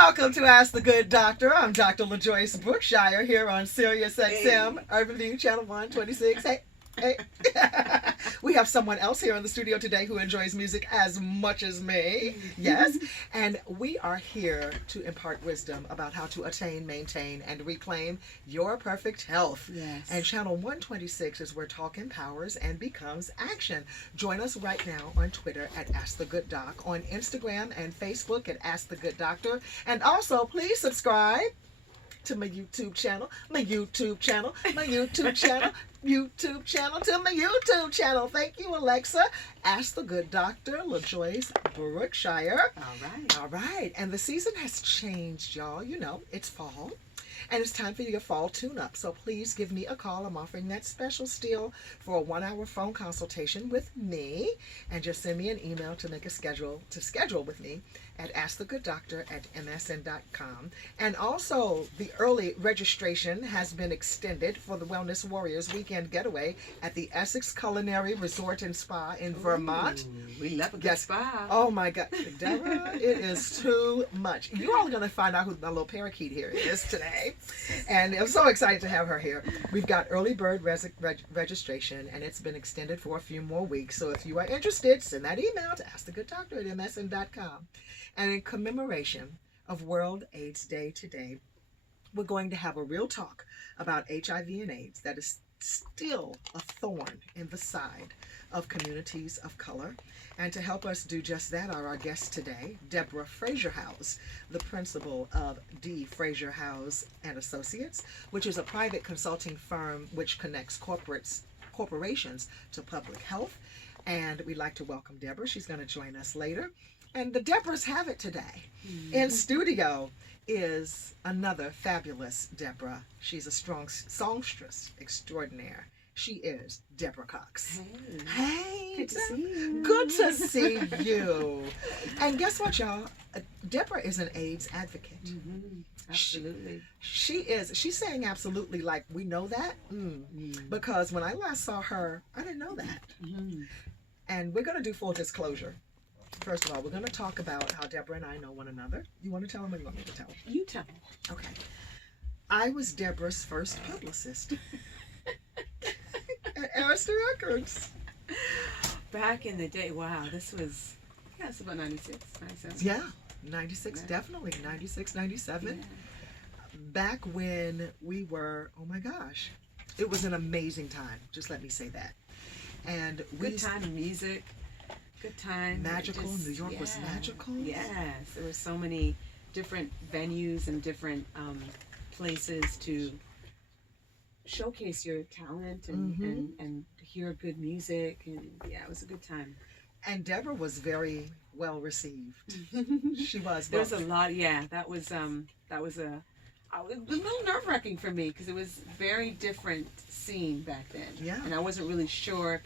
Welcome to Ask the Good Doctor. I'm Dr. LaJoyce Brookshire here on Sirius XM, Urban View Channel 126. Hey. We have someone else here in the studio today who enjoys music as much as me. Yes. And we are here to impart wisdom about how to attain, maintain, and reclaim your perfect health. Yes. And Channel 126 is where talk empowers and becomes action. Join us right now on Twitter at Ask the Good Doc, on Instagram and Facebook at Ask the Good Doctor. And also, please subscribe to my YouTube channel, to my YouTube channel. Thank you, Alexa. Ask the Good Doctor, LaJoyce Brookshire. All right. And the season has changed, y'all. You know, it's fall. And it's time for your fall tune-up. So please give me a call. I'm offering that special steal for a 1-hour phone consultation with me. And just send me an email to make a schedule with me at askthegooddoctor@msn.com. And also, the early registration has been extended for the Wellness Warriors Weekend Getaway at the Essex Culinary Resort and Spa in Vermont. We love a good spa. Oh my God, Deborah, it is too much. You all are going to find out who my little parakeet here is today. And I'm so excited to have her here. We've got early bird registration, and it's been extended for a few more weeks. So if you are interested, send that email to askthegooddoctor@msn.com. And in commemoration of World AIDS Day today, we're going to have a real talk about HIV and AIDS that is still a thorn in the side of communities of color. And to help us do just that are our guests today, Deborah Fraser-House, the principal of D. Fraser-House and Associates, which is a private consulting firm which connects corporations to public health. And we'd like to welcome Deborah. She's going to join us later. And the Deborahs have it today. In studio is another fabulous Deborah. She's a strong songstress extraordinaire. She is Deborah Cox. Hey. Good to see you. Good to see you. And guess what, y'all? Deborah is an AIDS advocate. Mm-hmm. Absolutely. She's saying absolutely like we know that. Because when I last saw her, I didn't know that. And we're going to do full disclosure. First of all, we're going to talk about how Deborah and I know one another. You want to tell them or you want me to tell them? You tell them. Okay. I was Deborah's first publicist at Arista Records. Back in the day, wow, this was, it's about 96, 97. Yeah, 96, definitely. 96, 97. Yeah. Back when we were, oh my gosh, it was an amazing time. Just let me say that. And good time in music. Good time. Magical. New York was magical. Yes. There were so many different venues and different places to showcase your talent and hear good music. And yeah, it was a good time. And Deborah was very well received. She was. There was a lot. Yeah, that was a little nerve-wracking for me because it was very different scene back then. Yeah. And I wasn't really sure if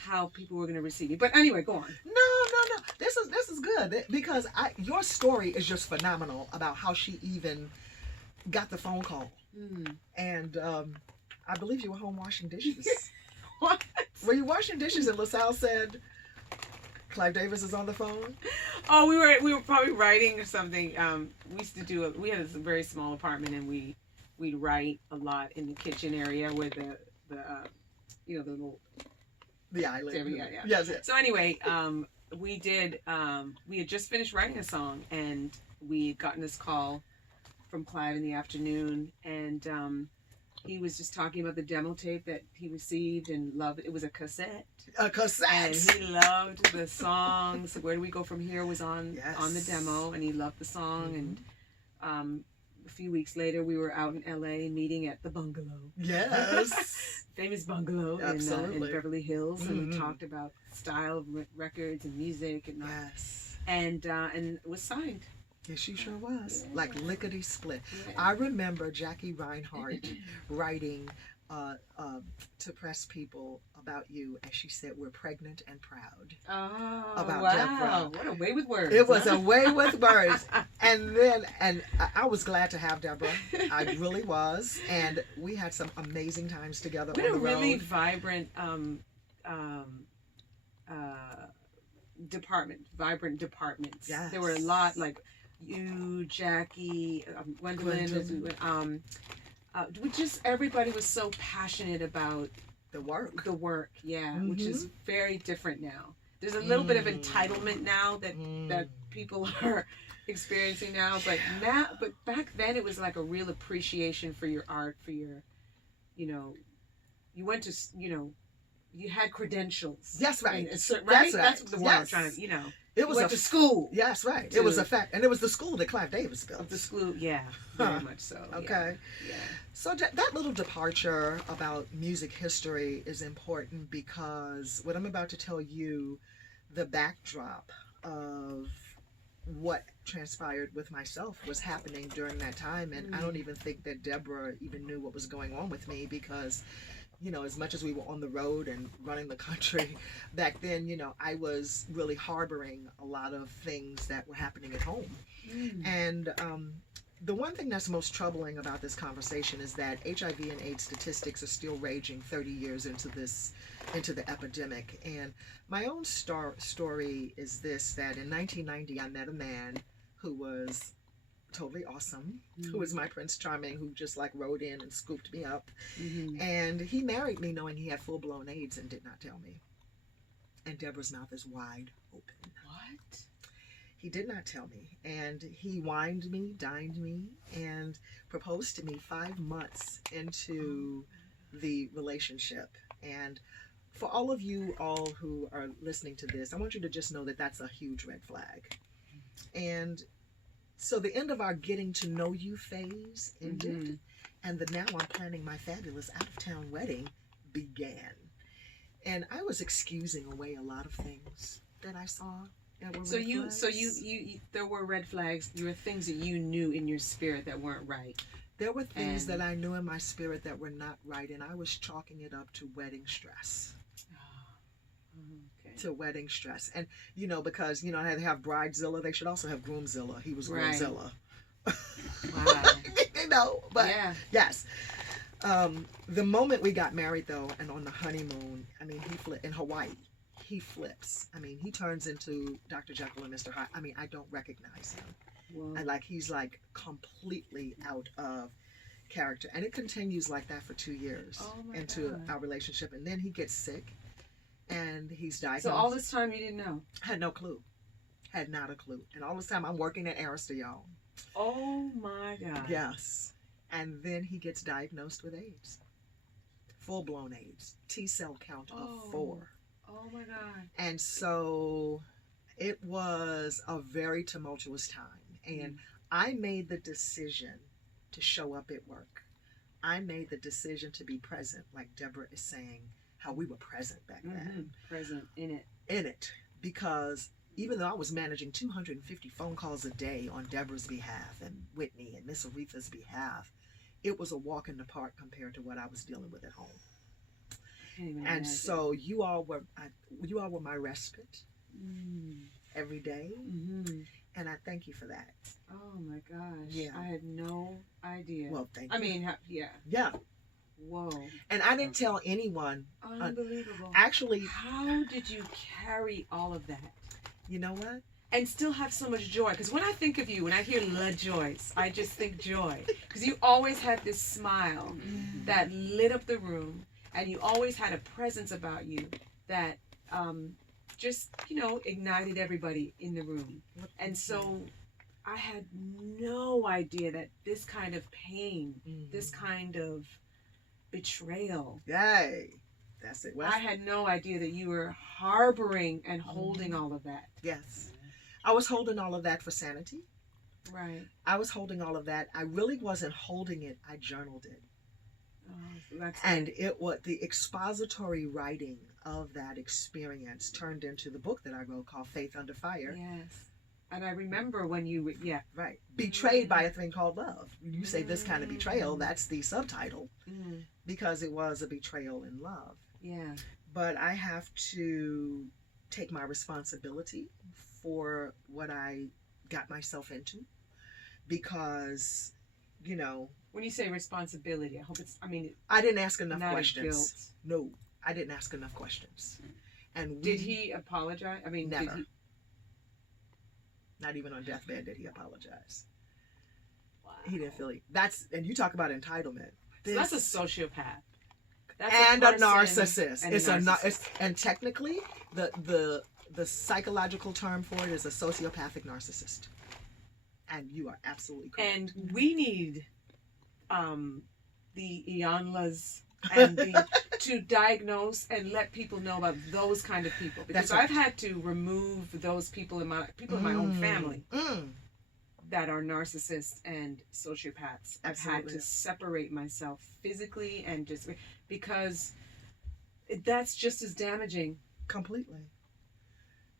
how people were gonna receive me. But anyway, go on. No. This is good because your story is just phenomenal about how she even got the phone call. And I believe you were home washing dishes. What? Were you washing dishes and LaSalle said Clive Davis is on the phone? Oh, we were probably writing or something. We had a very small apartment and we'd write a lot in the kitchen area where the little the island. Yeah. Yes. So anyway, we had just finished writing a song and we had gotten this call from Clive in the afternoon, and he was just talking about the demo tape that he received and loved. It was a cassette. A cassette. And he loved the songs. Where Do We Go From Here was on the demo, and he loved the song. And a few weeks later, we were out in LA meeting at the Bungalow. Yes. Famous Bungalow in Beverly Hills, and we talked about style of records and music and and it was signed. Yes, she sure was. Like lickety split. Yeah. I remember Jackie Reinhardt writing to press people about you, and she said, "We're pregnant and proud." Oh, about wow. Deborah. What a way with words. It was a way with words. And I was glad to have Deborah. I really was. And we had some amazing times together on the road. Really vibrant vibrant departments. Yes. There were a lot, like you, Jackie, Gwendolyn, just everybody was so passionate about the work. Yeah, which is very different now. There's a little bit of entitlement now that people are experiencing now, but back then it was like a real appreciation for your art, for your, you went to, you had credentials. That's right. Right? That's right. That's the word I'm trying to, It was went to school. Yes, right. It was a fact, and it was the school that Clive Davis built. The school, yeah, very much so. Okay. Yeah. So that little departure about music history is important because what I'm about to tell you, the backdrop of what transpired with myself was happening during that time, and I don't even think that Deborah even knew what was going on with me because, as much as we were on the road and running the country back then, I was really harboring a lot of things that were happening at home. And the one thing that's most troubling about this conversation is that HIV and AIDS statistics are still raging 30 years into the epidemic. And my own story is this, that in 1990 I met a man who was totally awesome, who was my Prince Charming, who just like rode in and scooped me up. And he married me knowing he had full-blown AIDS and did not tell me. And Deborah's mouth is wide open. What? He did not tell me. And he wined me, dined me, and proposed to me 5 months into the relationship. And for all of you all who are listening to this, I want you to just know that that's a huge red flag. And so the end of our getting to know you phase ended, and the now I'm planning my fabulous out-of-town wedding began. And I was excusing away a lot of things that I saw that were red flags. So you there were red flags. There were things that you knew in your spirit that weren't right. There were things that I knew in my spirit that were not right, and I was chalking it up to wedding stress. To wedding stress. And because they have Bridezilla, they should also have Groomzilla. He was Groomzilla. Wow. But yes. The moment we got married though, and on the honeymoon, he flipped in Hawaii. He flips. He turns into Dr. Jekyll and Mr. Hyde. I don't recognize him. Whoa. He's completely out of character. And it continues like that for 2 years into our relationship. And then he gets sick. And he's diagnosed. So all this time you didn't know? Had no clue. Had not a clue. And all this time I'm working at Arista, y'all. Oh my God. Yes. And then he gets diagnosed with AIDS. Full-blown AIDS. T-cell count of 4. Oh my God. And so it was a very tumultuous time. And I made the decision to show up at work. I made the decision to be present, like Deborah is saying, how we were present back then. Present in it. In it. Because even though I was managing 250 phone calls a day on Deborah's behalf and Whitney and Miss Aretha's behalf, it was a walk in the park compared to what I was dealing with at home. And so you all were my respite every day. And I thank you for that. Oh my gosh. Yeah. I had no idea. Well, thank you. Yeah. Whoa. And I didn't tell anyone. Unbelievable. Actually. How did you carry all of that? You know what? And still have so much joy. Because when I think of you, when I hear La Joyce, I just think joy. Because you always had this smile that lit up the room. And you always had a presence about you that just, ignited everybody in the room. And so I had no idea that this kind of pain, this kind of betrayal. Yay. That's it. I had no idea that you were harboring and holding all of that. Yes. I was holding all of that for sanity. Right. I was holding all of that. I really wasn't holding it. I journaled it. Oh, and it was the expository writing of that experience turned into the book that I wrote called Faith Under Fire. Yes. And I remember when you, right. Betrayed by a thing called love. You say this kind of betrayal, that's the subtitle, because it was a betrayal in love. Yeah. But I have to take my responsibility for what I got myself into, because, when you say responsibility, I hope it's, I didn't ask enough not questions. No, I didn't ask enough questions. And did he apologize? Never. Not even on deathbed did he apologize. Wow. He didn't feel and you talk about entitlement. So that's a sociopath. That's and a person narcissist. And it's a a narcissist. and technically the psychological term for it is a sociopathic narcissist. And you are absolutely correct. And we need the Ianlas and to diagnose and let people know about those kind of people, because right. I've had to remove those people in my own family that are narcissists and sociopaths. Absolutely. I've had to separate myself physically and just because that's just as damaging. Completely.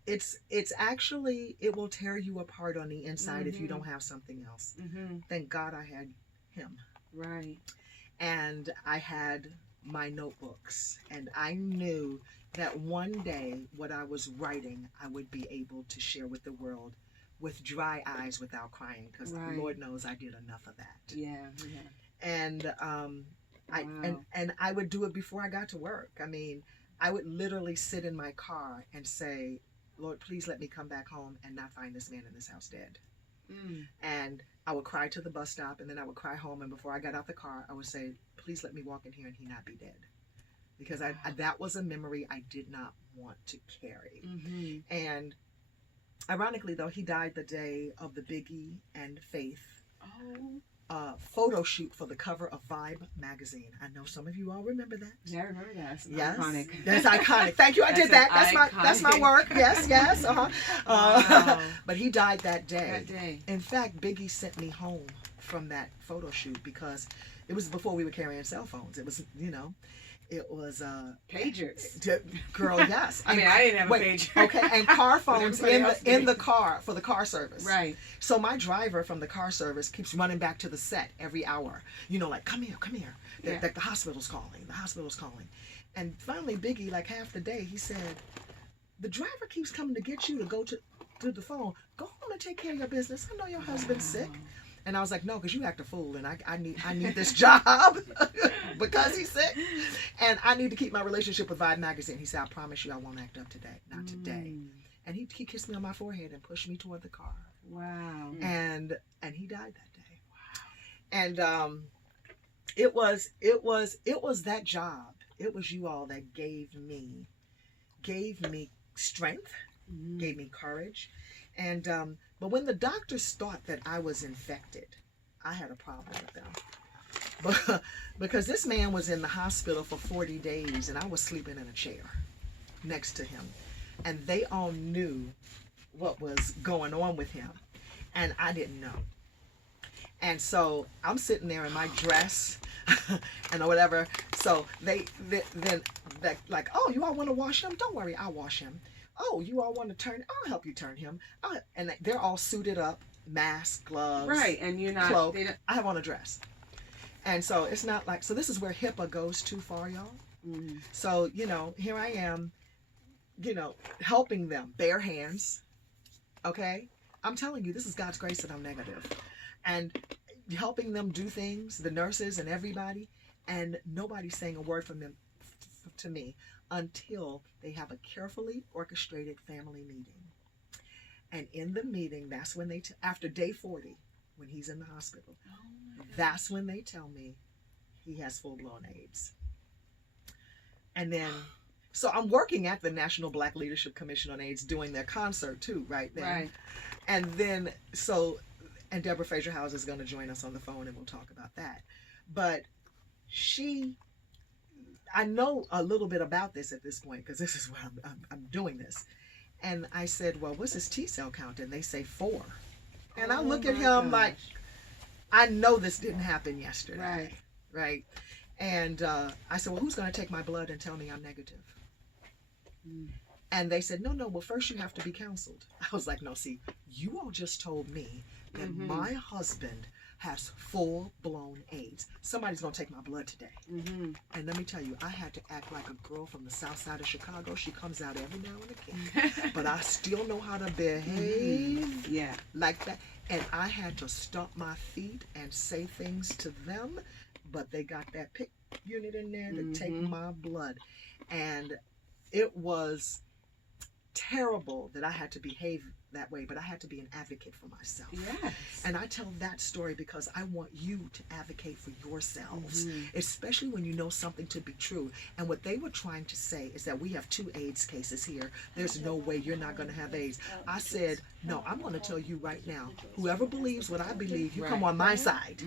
It's actually, it will tear you apart on the inside if you don't have something else. Thank God I had him. Right. And I had my notebooks, and I knew that one day what I was writing I would be able to share with the world with dry eyes without crying, because Lord knows I did enough of that. Yeah. And and I would do it before I got to work. I mean, I would literally sit in my car and say, Lord, please let me come back home and not find this man in this house dead. And I would cry to the bus stop, and then I would cry home, and before I got out the car I would say, please let me walk in here and he not be dead, because I that was a memory I did not want to carry. And ironically though, he died the day of the Biggie and Faith photo shoot for the cover of Vibe magazine. I know some of you all remember that. Yeah, I remember that. That's iconic. That's iconic. Thank you. I did that. That's my work. Yes. Wow. But he died that day. In fact, Biggie sent me home from that photo shoot, because it was before we were carrying cell phones. It was, it was pagers. Girl, yes. I didn't have a pager. Okay, and car phones in the car for the car service. Right. So my driver from the car service keeps running back to the set every hour. Like, come here. The hospital's calling. And finally, Biggie, like half the day, he said, the driver keeps coming to get you to go to the phone. Go home and take care of your business. I know your husband's sick. And I was like, no, because you act a fool, and I need this job because he's sick, and I need to keep my relationship with Vibe magazine. He said, I promise you I won't act up today. Not today. And he kissed me on my forehead and pushed me toward the car. Wow. And he died that day. Wow. And it was that job. It was you all that gave me strength, gave me courage. And but when the doctors thought that I was infected, I had a problem with them. Because this man was in the hospital for 40 days and I was sleeping in a chair next to him. And they all knew what was going on with him. And I didn't know. And so I'm sitting there in my dress and whatever. So then like, oh, you all want to wash him? Don't worry, I'll wash him. Oh, you all want to turn? I'll help you turn him. And they're all suited up, mask, gloves, right? And you're not. Cloak. I have on a dress, and so it's not like. So this is where HIPAA goes too far, y'all. So here I am, helping them, bare hands. Okay, I'm telling you, this is God's grace that I'm negative, and helping them do things, the nurses and everybody, and nobody's saying a word from them to me until they have a carefully orchestrated family meeting. And in the meeting, that's when they, after day 40, when he's in the hospital, that's when they tell me he has full-blown AIDS. And then, so I'm working at the National Black Leadership Commission on AIDS doing their concert too, right then. Right. And then, and Deborah Fraser House is going to join us on the phone and we'll talk about that. But I know a little bit about this at this point because this is where I'm doing this. And I said, well, what's his T-cell count? And they say 4. And I look at him like, I know this didn't happen yesterday. Right. And I said, well, who's going to take my blood and tell me I'm negative? And they said, no, well, first you have to be counseled. I was like, no, see, you all just told me that my husband has full-blown AIDS. Somebody's going to take my blood today. And let me tell you, I had to act like a girl from the south side of Chicago. She comes out every now and again. But I still know how to behave like that. And I had to stomp my feet and say things to them. But they got that pick unit in there to take my blood. And it was terrible that I had to behave that way, but I had to be an advocate for myself. Yes. And I tell that story because I want you to advocate for yourselves, especially when you know something to be true. And what they were trying to say is that we have 2 AIDS cases here. There's no way you're not going to have AIDS. I said, no, I'm going to tell you right now, whoever believes what I believe, you come on my side.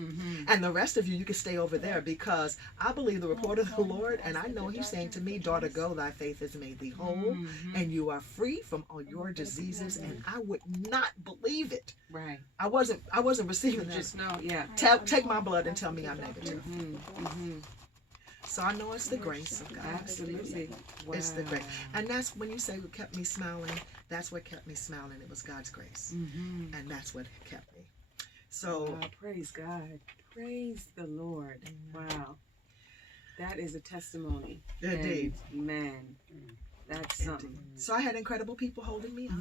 And the rest of you, you can stay over there, because I believe the report of the Lord, and I know he's saying to me, daughter, go, thy faith has made thee whole, and you are free from all your diseases. And I would not believe it. Right. I wasn't receiving that. Just know, yeah. Take my blood and tell me I'm negative. So I know it's the grace of God. Absolutely. Wow. It's the grace. And that's when you say what kept me smiling, that's what kept me smiling. It was God's grace. And that's what kept me. So wow, praise God. Praise the Lord. Wow. That is a testimony. Indeed. And, man, that's something. So I had incredible people holding me up.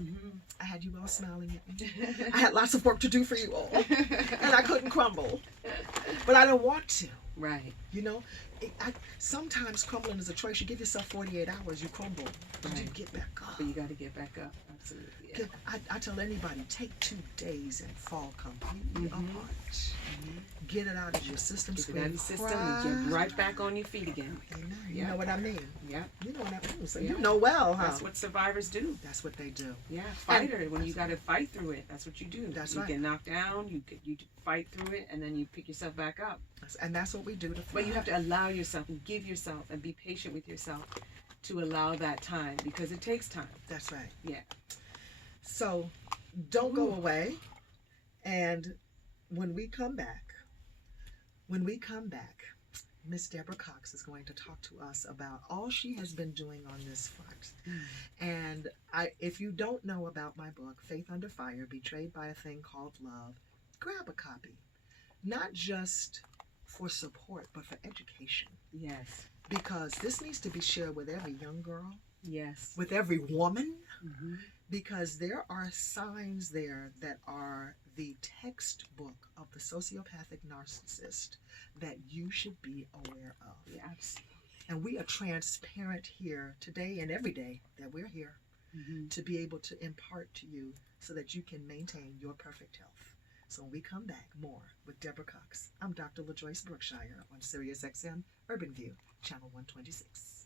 I had you all smiling at me. I had lots of work to do for you all. And I couldn't crumble. But I don't want to. Right. You know, sometimes crumbling is a choice. You give yourself 48 hours, you crumble. But you get back up. But you got to get back up. Absolutely. Yeah. I tell anybody, take 2 days and fall completely apart. Get it out of your system. Get it out of your system and get right back on your feet again. Amen. You know what I mean? Yeah. You know what I mean. So you know well, huh? That's what survivors do. That's what they do. Yeah, fighter. When you got to fight through it, that's what you do. That's you right. get knocked down, you fight through it, and then you pick yourself back up. And that's what we do to thrive. But you have to allow yourself and give yourself and be patient with yourself to allow that time, because it takes time. That's right. Yeah. So don't go away. And when we come back, Miss Deborah Cox is going to talk to us about all she has been doing on this front. And if you don't know about my book, Faith Under Fire, Betrayed by a Thing Called Love, grab a copy. Not just for support, but for education. Yes. Because this needs to be shared with every young girl. Yes. With every woman. Because there are signs there that are the textbook of the sociopathic narcissist that you should be aware of. Yeah, absolutely. And we are transparent here today and every day that we're here to be able to impart to you so that you can maintain your perfect health. So when we come back, more with Deborah Cox. I'm Dr. LaJoyce Brookshire on Sirius XM Urban View, Channel 126.